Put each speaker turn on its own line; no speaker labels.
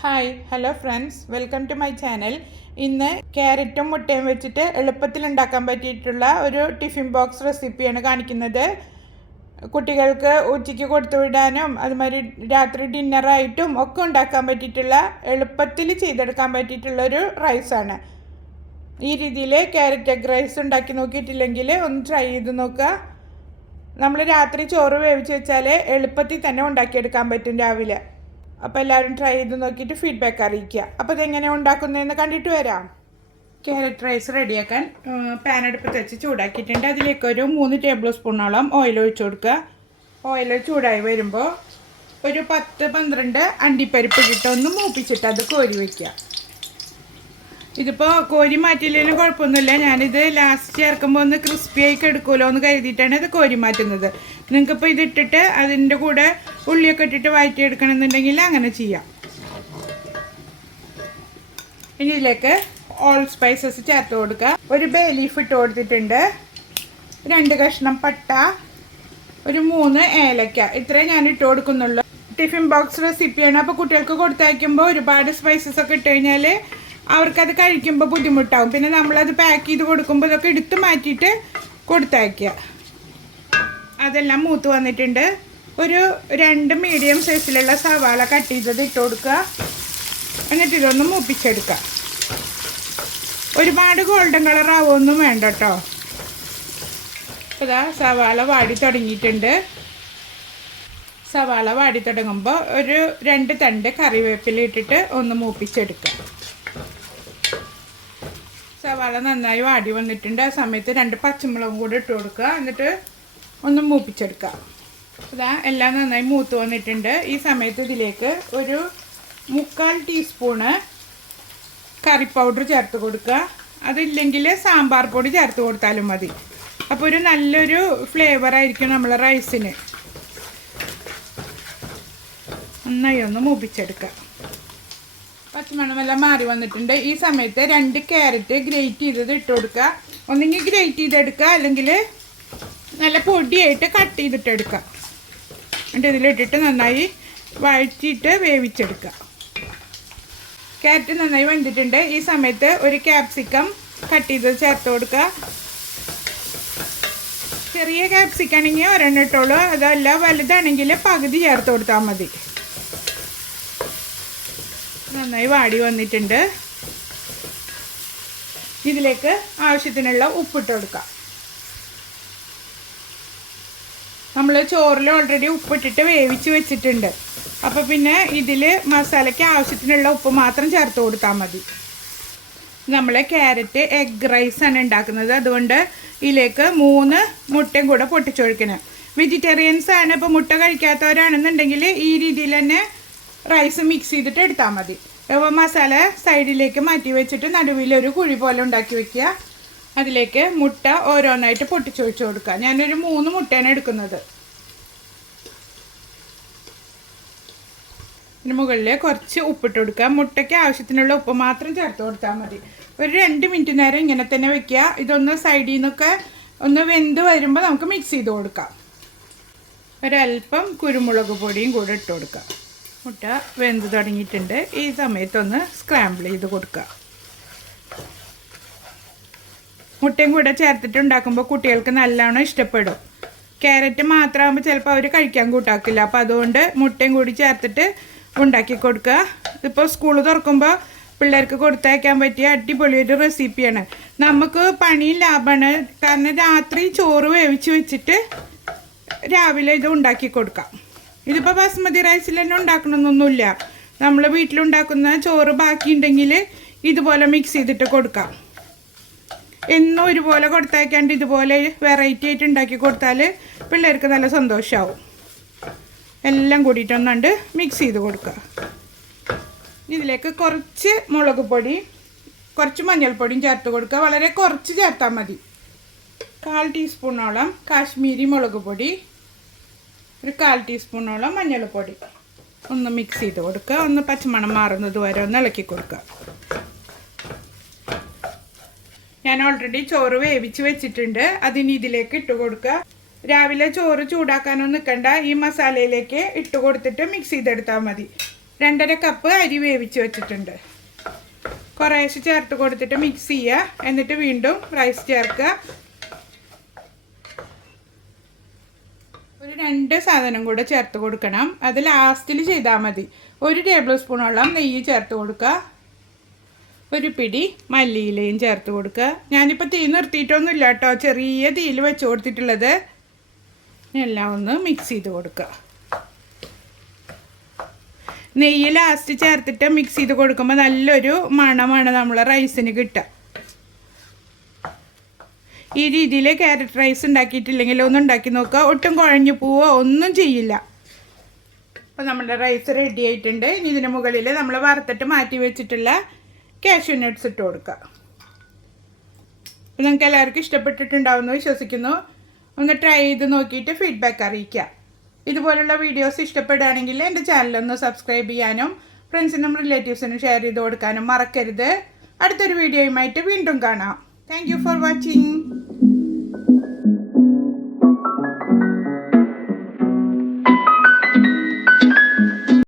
Hi hello friends welcome to my channel ഇന്ന് ക്യാരറ്റും മുട്ടയും വെച്ചിട്ട് എളുപ്പത്തിൽ ഉണ്ടാക്കാൻ പറ്റിയിട്ടുള്ള ഒരു ടിഫിൻ ബോക്സ് റെസിപ്പിയാണ് കാണിക്കുന്നത്. കുട്ടികൾക്ക് ഉച്ചയ്ക്ക് കൊടുത്തുവിടാനും അതുമാതിരി രാത്രി ഡിന്നറായിട്ടും ഒക്കെ ഉണ്ടാക്കാൻ പറ്റിയിട്ടുള്ള എളുപ്പത്തിൽ ചെയ്തെടുക്കാൻ പറ്റിയിട്ടുള്ള ഒരു റൈസാണ് ഈ രീതിയിൽ ക്യാരറ്റ് എഗ് റൈസ് ഉണ്ടാക്കി നോക്കിയിട്ടില്ലെങ്കിൽ ഒന്ന് ട്രൈ ചെയ്ത് നോക്കുക. നമ്മൾ രാത്രി ചോറ് വേവിച്ച് വെച്ചാൽ എളുപ്പത്തിൽ തന്നെ ഉണ്ടാക്കിയെടുക്കാൻ പറ്റും രാവിലെ. അപ്പോൾ എല്ലാവരും ട്രൈ ചെയ്ത് നോക്കിയിട്ട് ഫീഡ്ബാക്ക് അറിയിക്കുക. അപ്പോൾ ഇതെങ്ങനെ ഉണ്ടാക്കുന്നതെന്ന് കണ്ടിട്ട് വരാം. ക്യാരറ്റ് റൈസ് റെഡിയാക്കാൻ പാൻ അടുപ്പത്ത് ചൂടാക്കിയിട്ടുണ്ട്. അതിലേക്ക് ഒരു മൂന്ന് ടേബിൾ സ്പൂണോളം ഓയിൽ ഒഴിച്ചു കൊടുക്കുക. ഓയിൽ ചൂടായി വരുമ്പോൾ ഒരു പത്ത് പന്ത്രണ്ട് അണ്ടിപ്പരിപ്പ് ഇട്ടിട്ട് ഒന്ന് മൂപ്പിച്ചിട്ട് അത് കോരി വയ്ക്കുക ഇതിപ്പോൾ കോരി മാറ്റിയില്ലെങ്കിലും കുഴപ്പമൊന്നുമില്ല. ഞാനിത് ലാസ്റ്റ് ചേർക്കുമ്പോൾ ഒന്ന് ക്രിസ്പി ആയി എടുക്കുമല്ലോ എന്ന് കരുതിയിട്ടാണ് ഇത് കോരി മാറ്റുന്നത്. നിങ്ങൾക്കിപ്പോൾ ഇതിട്ടിട്ട് അതിന്റെ കൂടെ ഉള്ളിയൊക്കെ ഇട്ടിട്ട് വഴറ്റിയെടുക്കണമെന്നുണ്ടെങ്കിൽ അങ്ങനെ ചെയ്യാം. ഇനി ഇതിലേക്ക് ഓൾ സ്പൈസസ് ചേർത്ത് കൊടുക്കുക. ഒരു ബേ ലീഫ് ഇട്ട് കൊടുത്തിട്ടുണ്ട്. രണ്ട് കഷ്ണം പട്ട. ഒരു മൂന്ന് ഏലക്ക. ഇത്രയും ഞാൻ ഇട്ട് കൊടുക്കുന്നുള്ളൂ. ടിഫിൻ ബോക്സ് റെസിപ്പിയാണ് അപ്പോൾ കുട്ടികൾക്ക് കൊടുത്തയക്കുമ്പോൾ ഒരുപാട് സ്പൈസസ് ഒക്കെ ഇട്ട് കഴിഞ്ഞാൽ അവർക്കത് കഴിക്കുമ്പോൾ ബുദ്ധിമുട്ടാവും. പിന്നെ നമ്മളത് പാക്ക് ചെയ്ത് കൊടുക്കുമ്പോൾ ഇതൊക്കെ എടുത്ത് മാറ്റിയിട്ട് കൊടുത്തയക്കുക അതെല്ലാം മൂത്ത് വന്നിട്ടുണ്ട്. ഒരു രണ്ട് മീഡിയം സൈസിലുള്ള സവാള കട്ട് ചെയ്തത് ഇട്ട് കൊടുക്കുക. എന്നിട്ട് ഇതൊന്ന് മൂപ്പിച്ചെടുക്കുക. ഒരുപാട് ഗോൾഡൻ കളർ ആവുമൊന്നും വേണ്ട കേട്ടോ ഇതാ സവാള വാടി തുടങ്ങിയിട്ടുണ്ട്. സവാള വാടി തുടങ്ങുമ്പോൾ ഒരു രണ്ട് തണ്ട് കറിവേപ്പില ഇട്ടിട്ട് ഒന്ന് മൂപ്പിച്ചെടുക്കുക. സവാള നന്നായി വാടി വന്നിട്ടുണ്ട്. ആ സമയത്ത് രണ്ട് പച്ചമുളകും കൂടി ഇട്ട് കൊടുക്കുക. എന്നിട്ട് ഒന്ന് മൂപ്പിച്ചെടുക്കുക. അതാ എല്ലാം നന്നായി മൂത്ത് വന്നിട്ടുണ്ട്. ഈ സമയത്ത് ഇതിലേക്ക് ഒരു മുക്കാൽ ടീസ്പൂണ് കറി പൗഡർ ചേർത്ത് കൊടുക്കുക. അതില്ലെങ്കിൽ സാമ്പാർ പൊടി ചേർത്ത് കൊടുത്താലും മതി. അപ്പോൾ ഒരു നല്ലൊരു ഫ്ലേവർ ആയിരിക്കും നമ്മളെ റൈസിന്. നന്നായി ഒന്ന് മൂപ്പിച്ചെടുക്കുക. പച്ചമണമെല്ലാം മാറി വന്നിട്ടുണ്ട്. ഈ സമയത്ത് രണ്ട് ക്യാരറ്റ് ഗ്രേറ്റ് ചെയ്തത് ഇട്ട് കൊടുക്കുക. ഒന്നെങ്കിൽ ഗ്രേറ്റ് ചെയ്തെടുക്കുക. അല്ലെങ്കിൽ നല്ല പൊടിയായിട്ട് കട്ട് ചെയ്തിട്ട് എടുക്കുക. എന്നിട്ട് ഇതിലിട്ടിട്ട് നന്നായി വഴറ്റിയിട്ട് വേവിച്ചെടുക്കുക. ക്യാരറ്റ് നന്നായി വെന്തിട്ടുണ്ട്. ഈ സമയത്ത് ഒരു ക്യാപ്സിക്കം കട്ട് ചെയ്ത് ചേർത്ത് കൊടുക്കുക. ചെറിയ ക്യാപ്സിക്കാണെങ്കിൽ ഒരെണ്ണം ഇട്ടോളൂ. അതല്ല വലുതാണെങ്കിൽ പകുതി ചേർത്ത് കൊടുത്താൽ മതി. നന്നായി വാടി വന്നിട്ടുണ്ട്. ഇതിലേക്ക് ആവശ്യത്തിനുള്ള ഉപ്പിട്ട് കൊടുക്കാം. നമ്മൾ ചോറിൽ ഓൾറെഡി ഉപ്പിട്ടിട്ട് വേവിച്ച് വെച്ചിട്ടുണ്ട്. അപ്പോൾ പിന്നെ ഇതിൽ മസാലയ്ക്ക് ആവശ്യത്തിനുള്ള ഉപ്പ് മാത്രം ചേർത്ത് കൊടുത്താൽ മതി. നമ്മൾ ക്യാരറ്റ് എഗ് റൈസാണ് ഉണ്ടാക്കുന്നത്. അതുകൊണ്ട് ഇതിലേക്ക് മൂന്ന് മുട്ടയും കൂടെ പൊട്ടിച്ചൊഴിക്കണം. വെജിറ്റേറിയൻസ് ആണ്. ഇപ്പോൾ മുട്ട കഴിക്കാത്തവരാണെന്നുണ്ടെങ്കിൽ ഈ രീതിയിൽ തന്നെ റൈസ് മിക്സ് ചെയ്തിട്ട് എടുത്താൽ മതി. മസാല സൈഡിലേക്ക് മാറ്റി വെച്ചിട്ട് നടുവിൽ ഒരു കുഴി പോലെ ഉണ്ടാക്കി വെക്കുക. അതിലേക്ക് മുട്ട ഓരോന്നായിട്ട് പൊട്ടിച്ചൊഴിച്ച് കൊടുക്കുക. ഞാനൊരു മൂന്ന് മുട്ടയാണ് എടുക്കുന്നത്. ഇതിന് മുകളിൽ കുറച്ച് ഉപ്പിട്ട് കൊടുക്കുക. മുട്ടയ്ക്ക് ആവശ്യത്തിനുള്ള ഉപ്പ് മാത്രം ചേർത്ത് കൊടുത്താൽ മതി. ഒരു രണ്ട് മിനിറ്റ് നേരം ഇങ്ങനെ തന്നെ വെക്കുക. ഇതൊന്ന് സൈഡിൽ നിന്നൊക്കെ ഒന്ന് വെന്ത് വരുമ്പോൾ നമുക്ക് മിക്സ് ചെയ്ത് കൊടുക്കാം. ഒരല്പം കുരുമുളക് പൊടിയും കൂടെ ഇട്ട് കൊടുക്കുക മുട്ട വെന്ത് തുടങ്ങിയിട്ടുണ്ട്. ഈ സമയത്തൊന്ന് സ്ക്രാമ്പിൾ ചെയ്ത് കൊടുക്കുക. മുട്ടയും കൂടെ ചേർത്തിട്ട് ഉണ്ടാക്കുമ്പോൾ കുട്ടികൾക്ക് നല്ലോണം ഇഷ്ടപ്പെടും. ക്യാരറ്റ് മാത്രമാകുമ്പോൾ ചിലപ്പോൾ അവർ കഴിക്കാൻ കൂട്ടാക്കില്ല. അപ്പോൾ അതുകൊണ്ട് മുട്ടയും കൂടി ചേർത്തിട്ട് ഉണ്ടാക്കി കൊടുക്കുക. ഇതിപ്പോൾ സ്കൂൾ തുറക്കുമ്പോൾ പിള്ളേർക്ക് കൊടുത്തയക്കാൻ പറ്റിയ അടിപൊളി ഒരു റെസിപ്പിയാണ് നമുക്ക് പണിയും ലാഭമാണ്. കാരണം രാത്രി ചോറ് വേവിച്ച് വെച്ചിട്ട് രാവിലെ ഇത് ഉണ്ടാക്കി കൊടുക്കാം. ഇതിപ്പോൾ ബസ്മതി റൈസിൽ തന്നെ ഉണ്ടാക്കണമെന്നൊന്നുമില്ല നമ്മൾ വീട്ടിലുണ്ടാക്കുന്ന ചോറ് ബാക്കിയുണ്ടെങ്കിൽ ഇതുപോലെ മിക്സ് ചെയ്തിട്ട് കൊടുക്കാം. എന്നും ഒരുപോലെ കൊടുത്തയക്കാണ്ട് ഇതുപോലെ വെറൈറ്റി ആയിട്ട് ഉണ്ടാക്കി കൊടുത്താൽ പിള്ളേർക്ക് നല്ല സന്തോഷമാവും എല്ലാം കൂടിയിട്ടൊന്നുണ്ട് മിക്സ് ചെയ്ത് കൊടുക്കുക. ഇതിലേക്ക് കുറച്ച് മുളക് പൊടി കുറച്ച് മഞ്ഞൾപ്പൊടിയും ചേർത്ത് കൊടുക്കുക. വളരെ കുറച്ച് ചേർത്താൽ മതി. കാൽ ടീസ്പൂണോളം കാശ്മീരി മുളക് പൊടി ഒരു കാൽ ടീസ്പൂണോളം മഞ്ഞൾപ്പൊടി. ഒന്ന് മിക്സ് ചെയ്ത് കൊടുക്കുക. ഒന്ന് പച്ചമണം മാറുന്നത് വരെ ഒന്ന് ഇളക്കി കൊടുക്കുക. ഞാൻ ഓൾറെഡി ചോറ് വേവിച്ച് വെച്ചിട്ടുണ്ട്. അതിന് ഇതിലേക്ക് ഇട്ട് കൊടുക്കുക. രാവിലെ ചോറ് ചൂടാക്കാനൊന്നും നിൽക്കണ്ട. ഈ മസാലയിലേക്ക് ഇട്ട് കൊടുത്തിട്ട് മിക്സ് ചെയ്തെടുത്താൽ മതി. രണ്ടര കപ്പ് അരി വേവിച്ച് വെച്ചിട്ടുണ്ട്. കുറേശ്ശെ ചേർത്ത് കൊടുത്തിട്ട് മിക്സ് ചെയ്യുക. എന്നിട്ട് വീണ്ടും റൈസ് ചേർക്കുക. രണ്ട് സാധനം കൂടെ ചേർത്ത് കൊടുക്കണം. അത് ലാസ്റ്റിൽ ചെയ്താൽ മതി. ഒരു ടേബിൾ സ്പൂണോളം നെയ്യ് ചേർത്ത് കൊടുക്കുക. ഒരു പിടി മല്ലിയിലയും ചേർത്ത് കൊടുക്കുക. ഞാനിപ്പോൾ തീ നിർത്തിയിട്ടൊന്നുമില്ല കേട്ടോ. ചെറിയ തീയിൽ വെച്ച് കൊടുത്തിട്ടുള്ളത്. എല്ലാം ഒന്ന് മിക്സ് ചെയ്ത് കൊടുക്കുക. നെയ്യ് ലാസ്റ്റ് ചേർത്തിട്ട് മിക്സ് ചെയ്ത് കൊടുക്കുമ്പോൾ നല്ലൊരു മണമാണ് നമ്മളെ റൈസിന് കിട്ടുക. ഈ രീതിയിൽ ക്യാരറ്റ് റൈസ് ഉണ്ടാക്കിയിട്ടില്ലെങ്കിൽ ഒന്ന് ഉണ്ടാക്കി നോക്കുക. ഒട്ടും കുഴഞ്ഞു പോവുക ഒന്നും ചെയ്യില്ല. അപ്പോൾ നമ്മുടെ റൈസ് റെഡി ആയിട്ടുണ്ട്. ഇനി ഇതിന് മുകളിൽ നമ്മൾ വറുത്തിട്ട് മാറ്റി വെച്ചിട്ടുള്ള കാഷ്യൂ നട്ട്സ് ഇട്ട് കൊടുക്കുക. അപ്പോൾ നിങ്ങൾക്ക് എല്ലാവർക്കും ഇഷ്ടപ്പെട്ടിട്ടുണ്ടാവുമെന്ന് വിശ്വസിക്കുന്നു. ഒന്ന് ട്രൈ ചെയ്ത് നോക്കിയിട്ട് ഫീഡ്ബാക്ക് അറിയിക്കുക. ഇതുപോലുള്ള വീഡിയോസ് ഇഷ്ടപ്പെടുകയാണെങ്കിൽ എന്റെ ചാനലൊന്ന് സബ്സ്ക്രൈബ് ചെയ്യാനും ഫ്രണ്ട്സിനും റിലേറ്റീവ്സിനും ഷെയർ ചെയ്ത് കൊടുക്കാനും മറക്കരുത്. അടുത്തൊരു വീഡിയോയുമായിട്ട് വീണ്ടും കാണാം. Thank for watching